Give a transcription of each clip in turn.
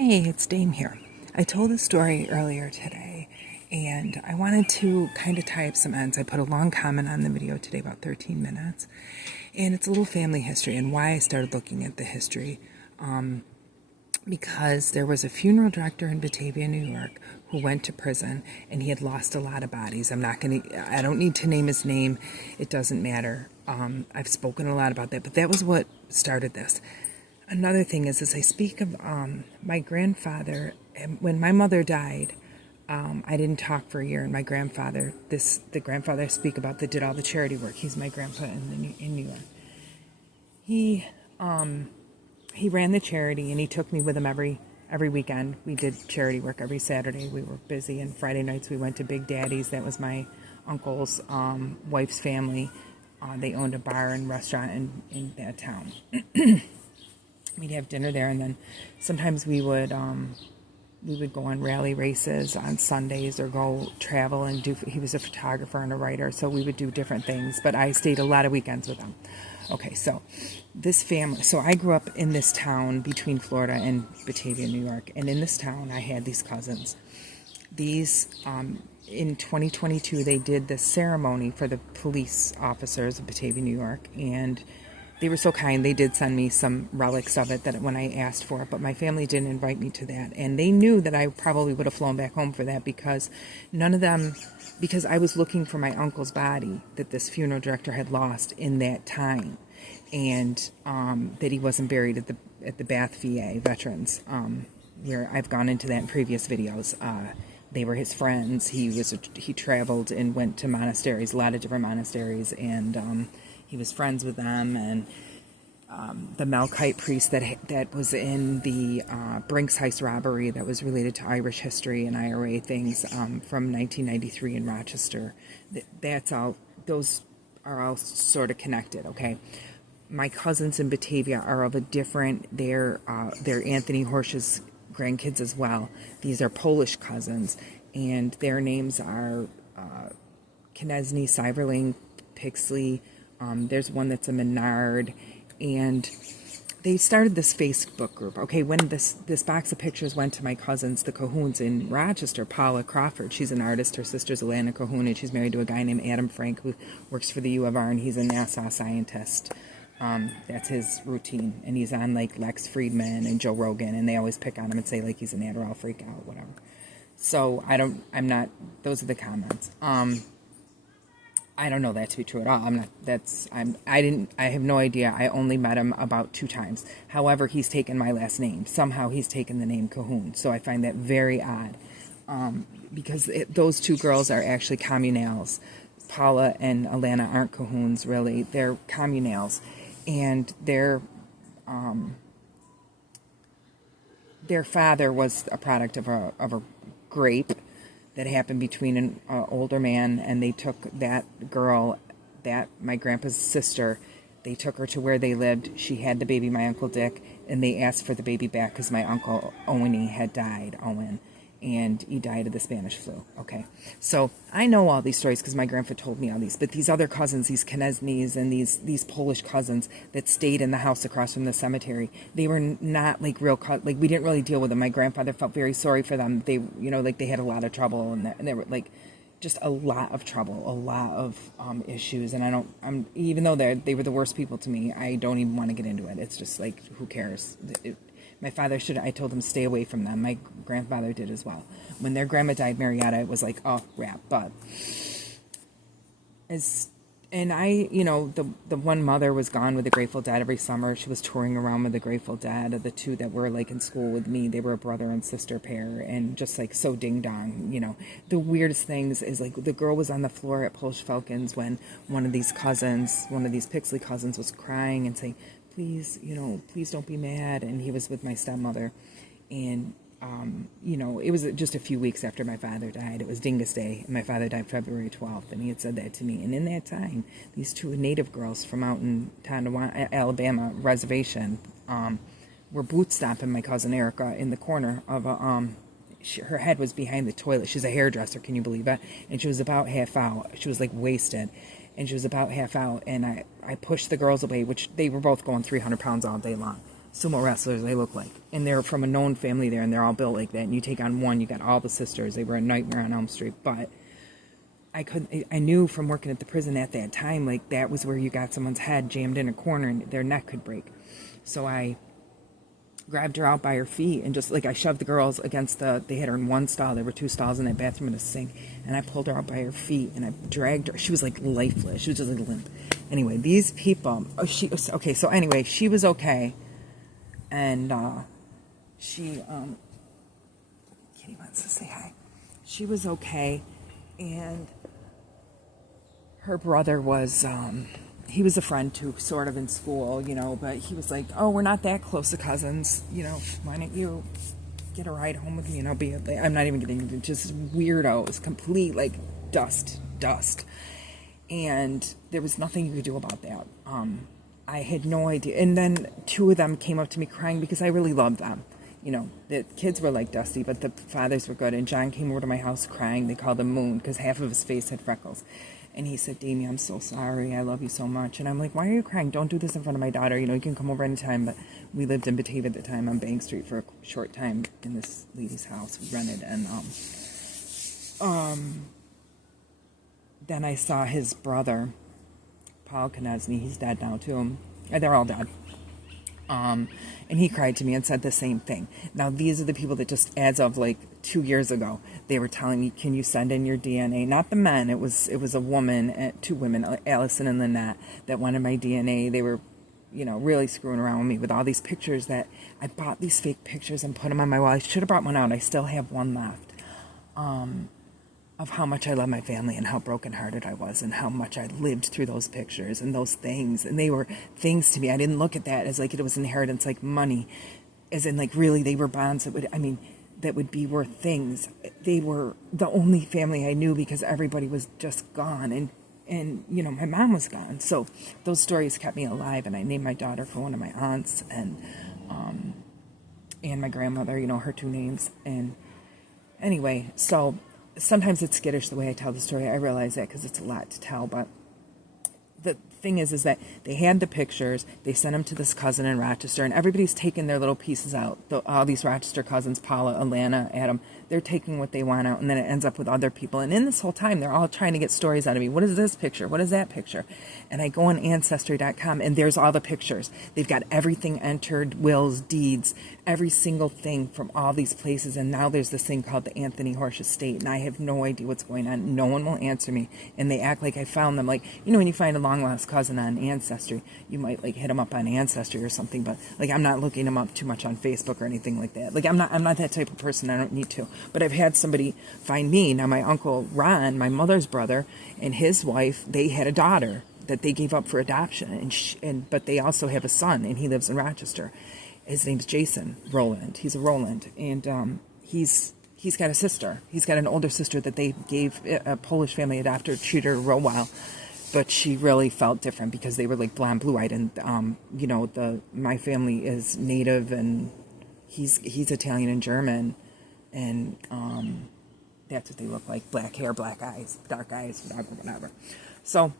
Hey, it's Dame here. I told a story earlier today and I wanted to kind of tie up some ends. I put a long comment on the video today, about 13 minutes, and it's a little family history and why I started looking at the history. Because there was a funeral director in Batavia, New York, who went to prison and he had lost a lot of bodies. I don't need to name his name. It doesn't matter. I've spoken a lot about that, but that was what started this. Another thing is I speak of my grandfather. When my mother died, I didn't talk for a year, and my grandfather, the grandfather I speak about that did all the charity work, he's my grandpa in New York. He ran the charity, and he took me with him every weekend. We did charity work every Saturday. We were busy, and Friday nights we went to Big Daddy's. That was my uncle's wife's family. They owned a bar and restaurant in that town. We'd have dinner there, and then sometimes we would go on rally races on Sundays or go travel and do. He was a photographer and a writer, so we would do different things. But I stayed a lot of weekends with him. Okay, so this family. So I grew up in this town between Florida and Batavia, New York, and in this town I had these cousins. These in 2022 they did this ceremony for the police officers of Batavia, New York, and they were so kind. They did send me some relics of it that when I asked for it, but my family didn't invite me to that. And they knew that I probably would have flown back home for that because because I was looking for my uncle's body that this funeral director had lost in that time. And that he wasn't buried at the Bath VA Veterans, where I've gone into that in previous videos. They were his friends. He traveled and went to monasteries, a lot of different monasteries, and he was friends with them, and the Melkite priest that was in the Brinks Heist robbery that was related to Irish history and IRA things from 1993 in Rochester. That's all. Those are all sort of connected. Okay, my cousins in Batavia are of a different. They're Anthony Horsch's grandkids as well. These are Polish cousins, and their names are Knesny, Seiverling, Pixley. There's one that's a Menard, and they started this Facebook group. Okay, when this box of pictures went to my cousins, the Cahoons in Rochester, Paula Crawford, she's an artist. Her sister's Alana Cahoon, and she's married to a guy named Adam Frank who works for the U of R, and he's a NASA scientist. That's his routine, and he's on like Lex Friedman and Joe Rogan, and they always pick on him and say like he's an Adderall freak out, whatever. So those are the comments. I don't know that to be true at all. I have no idea. I only met him about 2 times. However, he's taken my last name. Somehow he's taken the name Cahoon. So I find that very odd. Because those 2 girls are actually communals. Paula and Alana aren't Cahoons, really. They're communals. And their father was a product of a grape that happened between an older man, and they took that girl, my grandpa's sister, they took her to where they lived. She had the baby, my Uncle Dick, and they asked for the baby back because my Uncle Owen had died, and he died of the Spanish flu. Okay, so I know all these stories because my grandpa told me all these, but these other cousins, these Knesnys and these Polish cousins that stayed in the house across from the cemetery, they were not like real, like we didn't really deal with them. My grandfather felt very sorry for them. They, like they had a lot of trouble, and they were like just a lot of trouble, a lot of issues, and even though they were the worst people to me, I don't even want to get into it. It's just like, who cares? My father I told him stay away from them. My grandfather did as well. When their grandma died, Marietta, it was like, oh, crap. But the one mother was gone with the Grateful Dead every summer. She was touring around with the Grateful Dead. The 2 that were like in school with me, they were a brother and sister pair, and just like so ding dong. The weirdest things is like the girl was on the floor at Polish Falcons when one of these Pixley cousins was crying and saying, please, please don't be mad. And he was with my stepmother. And, it was just a few weeks after my father died. It was Dingus Day. And my father died February 12th. And he had said that to me. And in that time, these 2 native girls from out in Tonawanda, Alabama reservation, were boot stomping my cousin Erica in the corner of her head was behind the toilet. She's a hairdresser. Can you believe it? And she was about half out. She was like wasted. And she was about half out, and I pushed the girls away, which they were both going 300 pounds all day long. sumo wrestlers they look like. And they're from a known family there, and they're all built like that. And you take on one, you got all the sisters. They were a nightmare on Elm Street. But I knew from working at the prison at that time, like, that was where you got someone's head jammed in a corner and their neck could break. So I grabbed her out by her feet and just, like, I shoved the girls against they had her in one stall. There were 2 stalls in that bathroom and a sink. And I pulled her out by her feet and I dragged her. She was, like, lifeless. She was just, like, limp. Anyway, these people, she was okay. And Kitty wants to say hi. She was okay. And her brother was, he was a friend too, sort of, in school, but he was like, oh, we're not that close to cousins, why don't you get a ride home with me and I'll be, I'm not even getting into just weirdos, complete, like, dust. And there was nothing you could do about that. I had no idea. And then 2 of them came up to me crying because I really loved them. The kids were like Dusty, but the fathers were good. And John came over to my house crying. They called him Moon because half of his face had freckles. And he said, Damie, I'm so sorry. I love you so much. And I'm like, why are you crying? Don't do this in front of my daughter. You can come over anytime. But we lived in Batavia at the time on Bank Street for a short time in this lady's house we rented. And then I saw his brother, Paul Konechny. He's dead now too. They're all dead. And he cried to me and said the same thing. Now, these are the people that just, as of like 2 years ago, they were telling me, can you send in your DNA? Not the men. It was a woman, 2 women, Allison and Lynette, that wanted my DNA. They were, really screwing around with me with all these pictures that I bought, these fake pictures, and put them on my wall. I should have brought one out. I still have one left. Of how much I love my family and how brokenhearted I was and how much I lived through those pictures and those things. And they were things to me. I didn't look at that as like it was inheritance, like money, as in like really they were bonds that would be worth things. They were the only family I knew because everybody was just gone. And my mom was gone. So those stories kept me alive. And I named my daughter for one of my aunts and my grandmother, her 2 names. And anyway, so sometimes it's skittish the way I tell the story. I realize that because it's a lot to tell. But the thing is that they had the pictures. They sent them to this cousin in Rochester, and everybody's taking their little pieces out. All these Rochester cousins, Paula, Alana, Adam, they're taking what they want out, and then it ends up with other people. And in this whole time, they're all trying to get stories out of me. What is this picture? What is that picture? And I go on Ancestry.com, and there's all the pictures. They've got everything entered, wills, deeds, every single thing from all these places. And now there's this thing called the Anthony Horsch Estate, and I have no idea what's going on. No one will answer me, and they act like I found them. Like, when you find a long-lost cousin on Ancestry, you might, like, hit them up on Ancestry or something, but, like, I'm not looking them up too much on Facebook or anything like that. Like, I'm not that type of person. I don't need to. But I've had somebody find me. Now, my Uncle Ron, my mother's brother, and his wife, they had a daughter that they gave up for adoption, but they also have a son, and he lives in Rochester. His name's Jason Rowland. He's a Rowland, and he's got a sister. He's got an older sister that they gave a Polish family adopted, treated her real well, but she really felt different because they were like blonde, blue-eyed, and my family is Native, and he's Italian and German, and that's what they look like: black hair, black eyes, dark eyes, whatever. So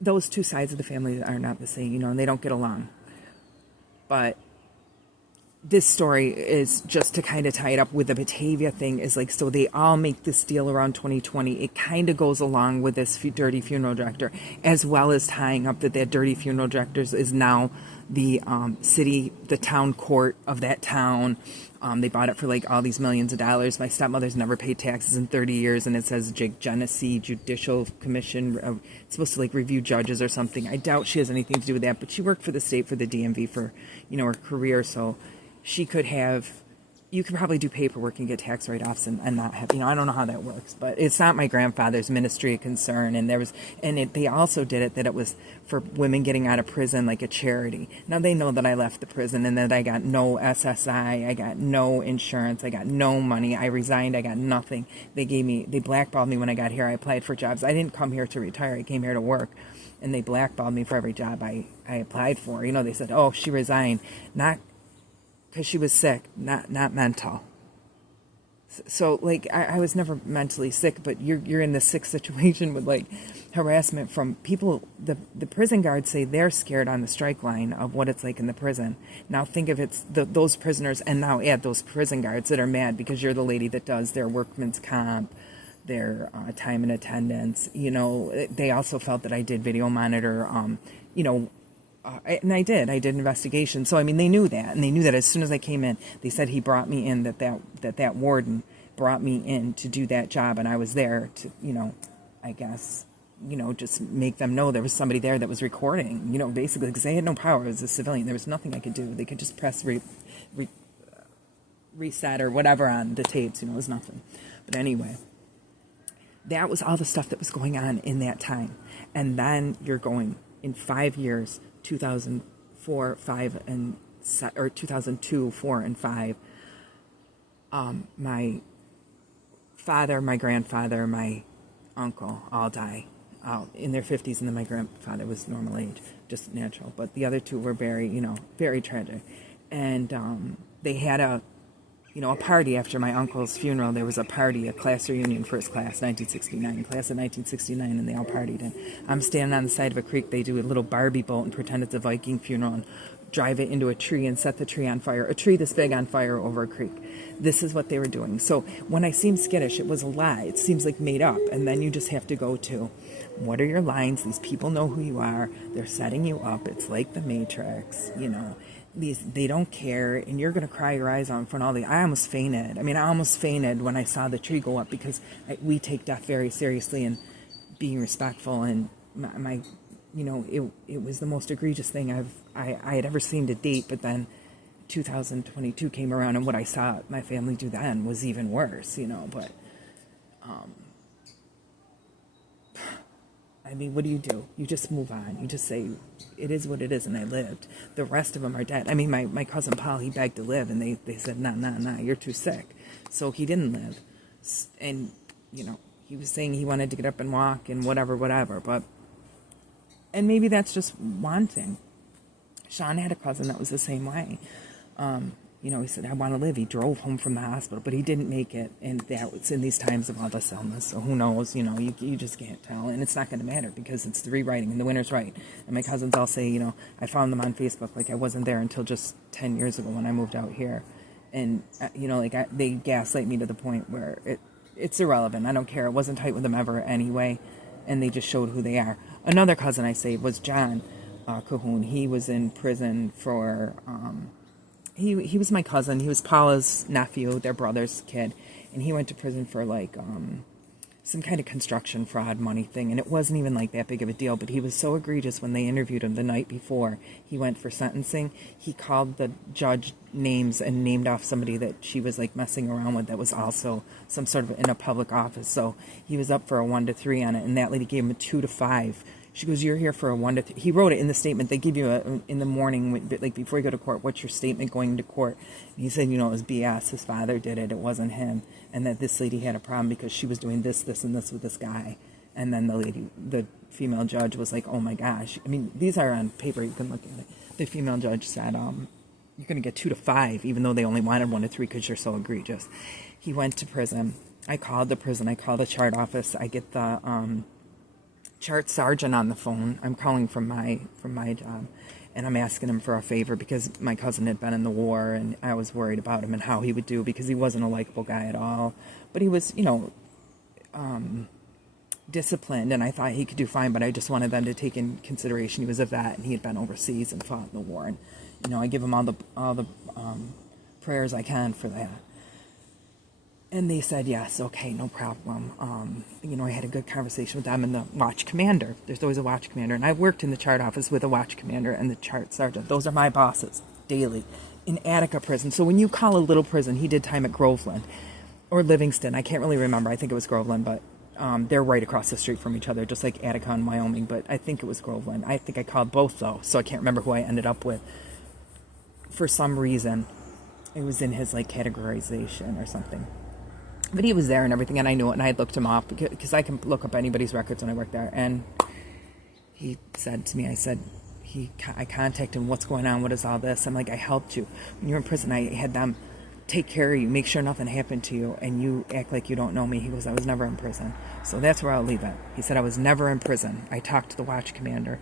those 2 sides of the family are not the same, and they don't get along. But this story is just to kind of tie it up with the Batavia thing, is like, so they all make this deal around 2020. It kind of goes along with this dirty funeral director, as well as tying up that dirty funeral director is now the the town court of that town. They bought it for like all these millions of dollars. My stepmother's never paid taxes in 30 years, and it says Genesee Judicial Commission. It's supposed to like review judges or something. I doubt she has anything to do with that, but she worked for the state, for the DMV for, her career, so she could have, you could probably do paperwork and get tax write-offs and not have, I don't know how that works, but it's not my grandfather's ministry of concern. And they also did it that it was for women getting out of prison, like a charity. Now they know that I left the prison and that I got no SSI, I got no insurance, I got no money, I resigned, I got nothing. They blackballed me when I got here. I applied for jobs. I didn't come here to retire, I came here to work. And they blackballed me for every job I applied for. They said, oh, she resigned, not because she was sick, not mental. So like, I was never mentally sick, but you're in this sick situation with like harassment from people. The prison guards say they're scared on the strike line of what it's like in the prison. Now think of those prisoners, and now add those prison guards that are mad because you're the lady that does their workman's comp, their time and attendance. They also felt that I did video monitor, and I did investigation. So, I mean, they knew that, and they knew that as soon as I came in, they said he brought me in, that warden brought me in to do that job, and I was there to, I guess, just make them know there was somebody there that was recording, basically, because they had no power as a civilian. There was nothing I could do. They could just press reset or whatever on the tapes, it was nothing. But anyway, that was all the stuff that was going on in that time. And then you're going in 5 years, 2004, 5, and or 2002, 4, and 5. My father, my grandfather, my uncle all die in their 50s, and then my grandfather was normal age, just natural. But the other two were very, very tragic. And they had a party after my uncle's funeral. There was a party, a class reunion, first class, 1969, class of 1969, and they all partied. And I'm standing on the side of a creek. They do a little Barbie boat and pretend it's a Viking funeral and drive it into a tree and set the tree on fire, a tree this big on fire over a creek. This is what they were doing. So when I seem skittish, it was a lie. It seems like made up. And then you just have to go to, what are your lines? These people know who you are. They're setting you up. It's like the Matrix, they don't care, and you're going to cry your eyes out in front of all I almost fainted. I almost fainted when I saw the tree go up, because we take death very seriously and being respectful, and it was the most egregious thing I had ever seen to date. But then 2022 came around, and what I saw my family do then was even worse, but what do? You just move on. You just say, it is what it is, and I lived. The rest of them are dead. My cousin Paul, he begged to live, and they said, nah, you're too sick. So he didn't live. And, he was saying he wanted to get up and walk and whatever, but, and maybe that's just wanting. Sean had a cousin that was the same way. He said, I want to live. He drove home from the hospital, but he didn't make it. And that was in these times of all this illness. So who knows, you just can't tell. And it's not going to matter, because it's the rewriting, and the winner's right. And my cousins all say, I found them on Facebook. Like, I wasn't there until just 10 years ago when I moved out here. And, they gaslight me to the point where it's irrelevant. I don't care. It wasn't tight with them ever anyway. And they just showed who they are. Another cousin I saved was John Cahoon. He was in prison for... He was my cousin. He was Paula's nephew, their brother's kid, and he went to prison for some kind of construction fraud money thing, and it wasn't even that big of a deal. But he was so egregious when they interviewed him the night before he went for sentencing. He called the judge names and named off somebody that she was messing around with that was also some sort of in a public office. So he was up for a 1 to 3 on it, and that lady gave him a 2 to 5. She goes, you're here for a 1 to 3. He wrote it in the statement. They give you in the morning, before you go to court, what's your statement going to court? And he said, it was BS. His father did it. It wasn't him. And that this lady had a problem because she was doing this, and this with this guy. And then the female judge was like, oh my gosh. These are on paper. You can look at it. The female judge said, you're going to get 2 to 5, even though they only wanted 1 to 3 because you're so egregious. He went to prison. I called the prison. I called the chart office. I get the... chart sergeant on the phone. I'm calling from my job, and I'm asking him for a favor because my cousin had been in the war, and I was worried about him and how he would do, because he wasn't a likable guy at all. But he was, disciplined, and I thought he could do fine. But I just wanted them to take in consideration he was a vet and he had been overseas and fought in the war, and I give him all the prayers I can for that. And they said, yes, okay, no problem. I had a good conversation with them and the watch commander. There's always a watch commander. And I've worked in the chart office with a watch commander and the chart sergeant. Those are my bosses daily in Attica prison. So when you call a little prison, he did time at Groveland or Livingston. I can't really remember. I think it was Groveland, but they're right across the street from each other, just like Attica and Wyoming. But I think it was Groveland. I think I called both, though, so I can't remember who I ended up with. For some reason, it was in his, categorization or something. But he was there and everything, and I knew it, and I had looked him up, because I can look up anybody's records when I work there. And he said to me, I contacted him, what's going on, what is all this? I'm like, I helped you. When you were in prison, I had them take care of you, make sure nothing happened to you, and you act like you don't know me. He goes, I was never in prison. So that's where I'll leave it. He said, I was never in prison. I talked to the watch commander.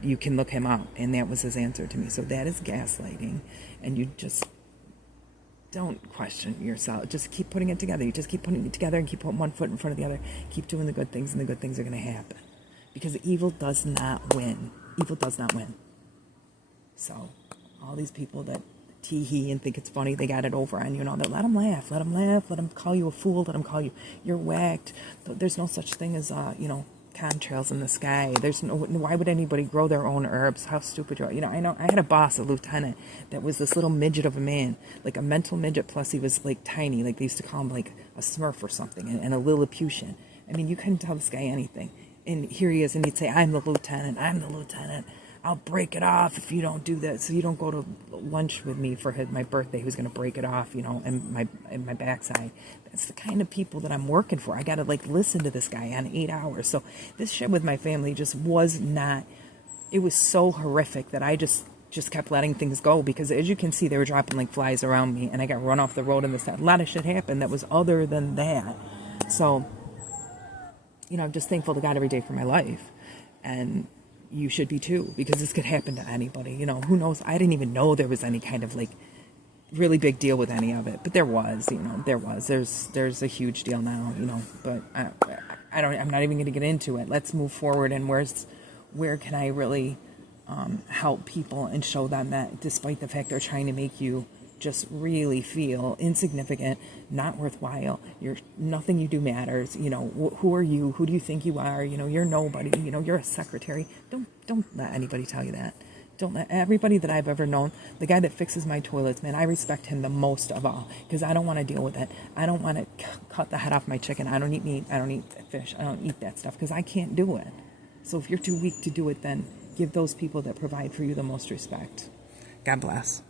You can look him up. And that was his answer to me. So that is gaslighting. And you just don't question yourself. Just keep putting it together. You just keep putting it together and keep putting one foot in front of the other. Keep doing the good things, and the good things are going to happen. Because evil does not win. Evil does not win. So all these people that tee-hee and think it's funny, they got it over on you and all that. Let them laugh. Let them laugh. Let them call you a fool. Let them call you, you're whacked. There's no such thing as, contrails in the sky. There's no, why would anybody grow their own herbs? How stupid you are. I know I had a boss, a lieutenant, that was this little midget of a man, like a mental midget, plus he was like tiny, like they used to call him like a Smurf or something, and a Lilliputian. I mean, you couldn't tell this guy anything. And here he is, and he'd say, I'm the lieutenant. I'll break it off if you don't do that. So you don't go to lunch with me for my birthday. He was going to break it off, and my backside. That's the kind of people that I'm working for. I got to listen to this guy on 8 hours. So this shit with my family just was not, it was so horrific that I just kept letting things go, because as you can see, they were dropping like flies around me, and I got run off the road, and a lot of shit happened that was other than that. So, I'm just thankful to God every day for my life. And you should be too, because this could happen to anybody. Who knows? I didn't even know there was any kind of really big deal with any of it, but there was. There's a huge deal now. But I'm not even going to get into it. Let's move forward. And where can I really help people and show them that despite the fact they're trying to make you just really feel insignificant, not worthwhile, nothing you do matters, who are you, who do you think you are, you're nobody, you're a secretary. Don't let anybody tell you that. Don't let everybody that I've ever known, the guy that fixes my toilets, man, I respect him the most of all, because I don't want to deal with it. I don't want to cut the head off my chicken. I don't eat meat. I don't eat fish. I don't eat that stuff because I can't do it. So if you're too weak to do it, then give those people that provide for you the most respect. God bless.